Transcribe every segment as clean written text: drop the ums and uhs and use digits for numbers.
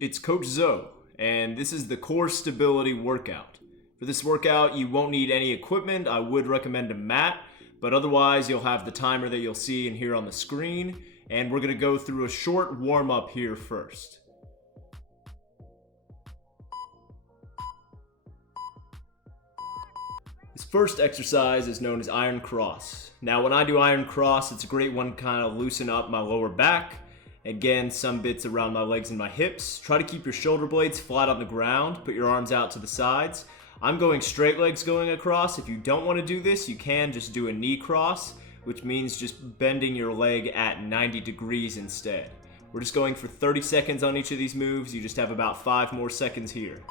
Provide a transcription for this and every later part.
It's Coach Zoe, and this is the core stability workout. For this workout, you won't need any equipment. I would recommend a mat, but otherwise you'll have the timer that you'll see and hear on the screen, and we're gonna go through a short warm-up here first. This first exercise is known as iron cross. Now when I do iron cross, it's a great one to kind of loosen up my lower back. Again, some bits around my legs and my hips. Try to keep your shoulder blades flat on the ground. Put your arms out to the sides. I'm going straight legs going across. If you don't want to do this, you can just do a knee cross, which means just bending your leg at 90 degrees instead. We're just going for 30 seconds on each of these moves. You just have about 5 more seconds here.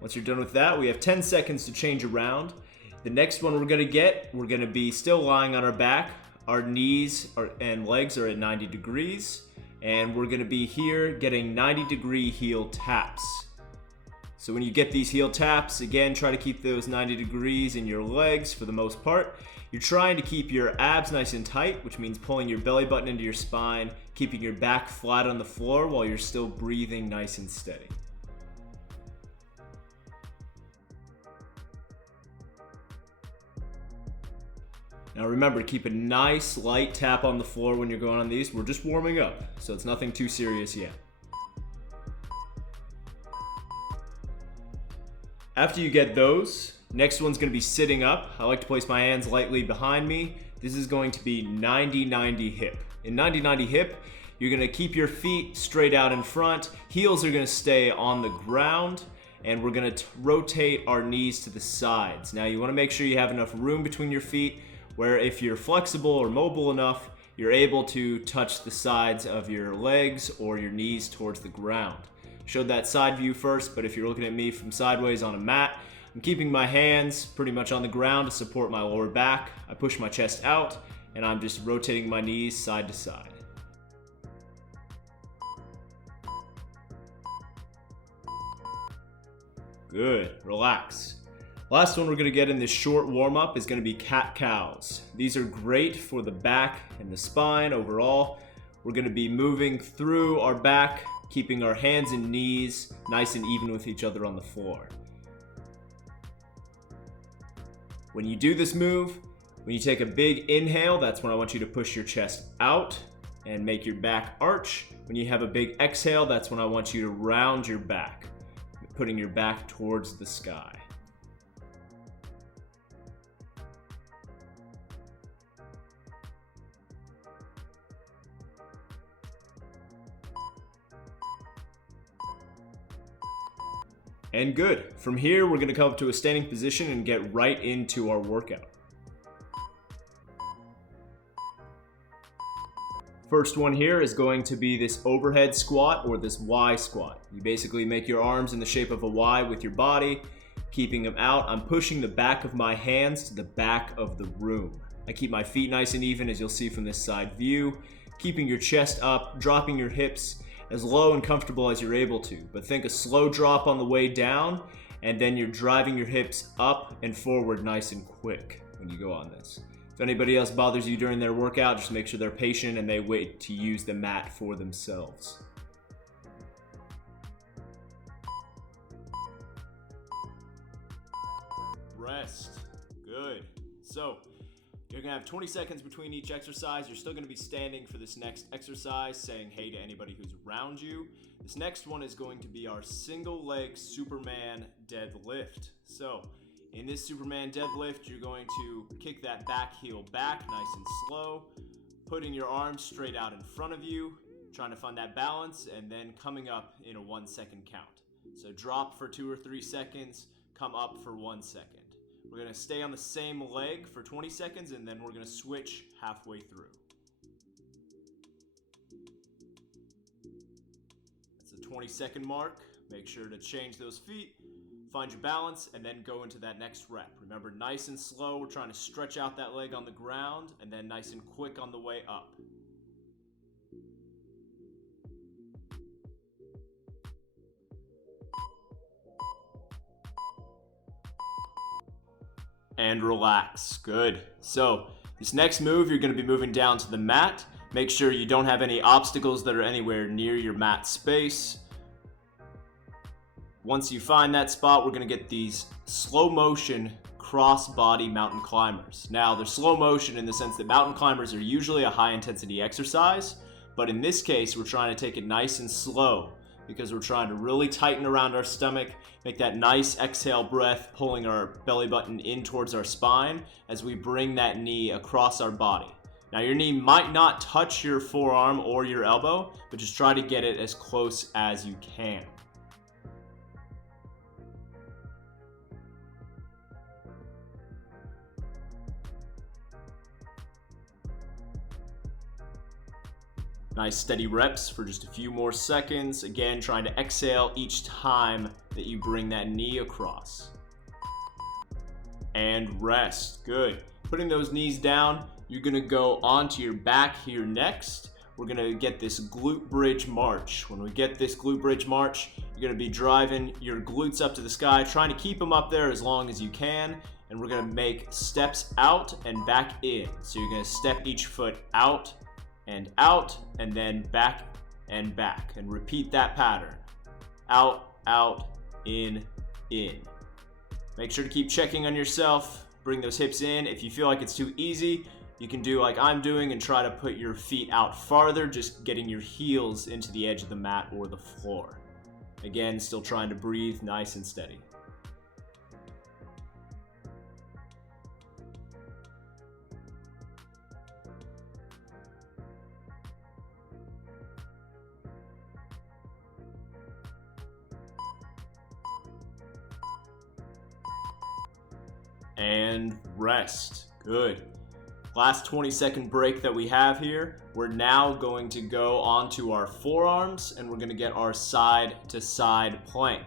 Once you're done with that, we have 10 seconds to change around. The next one we're gonna be still lying on our back. Our knees and legs are at 90 degrees. And we're gonna be here getting 90-degree heel taps. So when you get these heel taps, again, try to keep those 90 degrees in your legs for the most part. You're trying to keep your abs nice and tight, which means pulling your belly button into your spine, keeping your back flat on the floor while you're still breathing nice and steady. Now remember, keep a nice light tap on the floor when you're going on these. We're just warming up, so it's nothing too serious yet. After you get those, next one's gonna be sitting up. I like to place my hands lightly behind me. This is going to be 90-90 hip. In 90-90 hip, you're gonna keep your feet straight out in front. Heels are gonna stay on the ground, and we're gonna rotate our knees to the sides. Now you wanna make sure you have enough room between your feet, where if you're flexible or mobile enough, you're able to touch the sides of your legs or your knees towards the ground. Showed that side view first, but if you're looking at me from sideways on a mat, I'm keeping my hands pretty much on the ground to support my lower back. I push my chest out, and I'm just rotating my knees side to side. Good, relax. Last one we're gonna get in this short warm-up is gonna be cat-cows. These are great for the back and the spine overall. We're gonna be moving through our back, keeping our hands and knees nice and even with each other on the floor. When you do this move, when you take a big inhale, that's when I want you to push your chest out and make your back arch. When you have a big exhale, that's when I want you to round your back, putting your back towards the sky. And good. From here, we're gonna come up to a standing position and get right into our workout. First one here is going to be this overhead squat or this Y squat. You basically make your arms in the shape of a Y with your body, keeping them out. I'm pushing the back of my hands to the back of the room. I keep my feet nice and even, as you'll see from this side view, keeping your chest up, dropping your hips as low and comfortable as you're able to. But think a slow drop on the way down, and then you're driving your hips up and forward nice and quick when you go on this. If anybody else bothers you during their workout, just make sure they're patient and they wait to use the mat for themselves. Rest. Good. So, you're gonna have 20 seconds between each exercise. You're still gonna be standing for this next exercise, saying hey to anybody who's around you. This next one is going to be our single leg Superman deadlift. So, in this Superman deadlift, you're going to kick that back heel back nice and slow, putting your arms straight out in front of you, trying to find that balance, and then coming up in a 1 second count. So drop for 2 or 3 seconds, come up for 1 second. We're gonna stay on the same leg for 20 seconds, and then we're gonna switch halfway through. That's the 20-second mark. Make sure to change those feet, find your balance, and then go into that next rep. Remember, nice and slow, we're trying to stretch out that leg on the ground, and then nice and quick on the way up. and relax. Good. So this next move, you're going to be moving down to the mat. Make sure you don't have any obstacles that are anywhere near your mat space. Once you find that spot, we're going to get these slow motion cross-body mountain climbers. Now, they're slow motion in the sense that mountain climbers are usually a high intensity exercise, but in this case, we're trying to take it nice and slow because we're trying to really tighten around our stomach, make that nice exhale breath, pulling our belly button in towards our spine as we bring that knee across our body. Now, your knee might not touch your forearm or your elbow, but just try to get it as close as you can. Nice steady reps for just a few more seconds. Again, trying to exhale each time that you bring that knee across. And rest. Good. Putting those knees down, you're going to go onto your back here next. We're going to get this glute bridge march. When we get this glute bridge march, you're going to be driving your glutes up to the sky, trying to keep them up there as long as you can. And we're going to make steps out and back in. So you're going to step each foot out, and then back, and repeat that pattern. Out, in. Make sure to keep checking on yourself. Bring those hips in. If you feel like it's too easy, you can do like I'm doing and try to put your feet out farther, just getting your heels into the edge of the mat or the floor. Again, still trying to breathe nice and steady. And rest. Good. Last 20-second break that we have here. We're now going to go onto our forearms and we're going to get our side to side plank.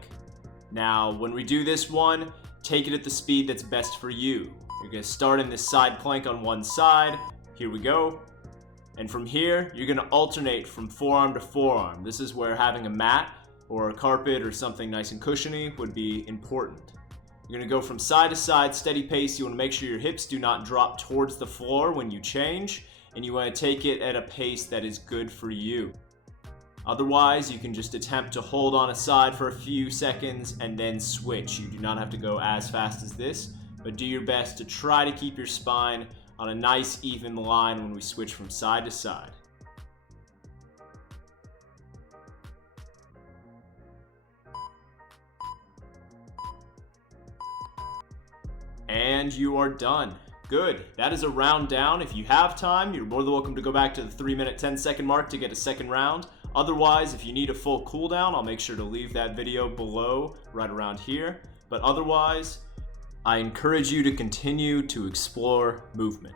Now, when we do this one, take it at the speed that's best for you. You're going to start in this side plank on one side. Here we go. And from here, you're going to alternate from forearm to forearm. This is where having a mat or a carpet or something nice and cushiony would be important. You're going to go from side to side, steady pace. You want to make sure your hips do not drop towards the floor when you change, and you want to take it at a pace that is good for you. Otherwise, you can just attempt to hold on a side for a few seconds and then switch. You do not have to go as fast as this, but do your best to try to keep your spine on a nice even line when we switch from side to side. And you are done. Good. That is a round down. If you have time, you're more than welcome to go back to the 3-minute 10-second mark to get a second round. Otherwise, if you need a full cooldown, I'll make sure to leave that video below right around here. But otherwise, I encourage you to continue to explore movement.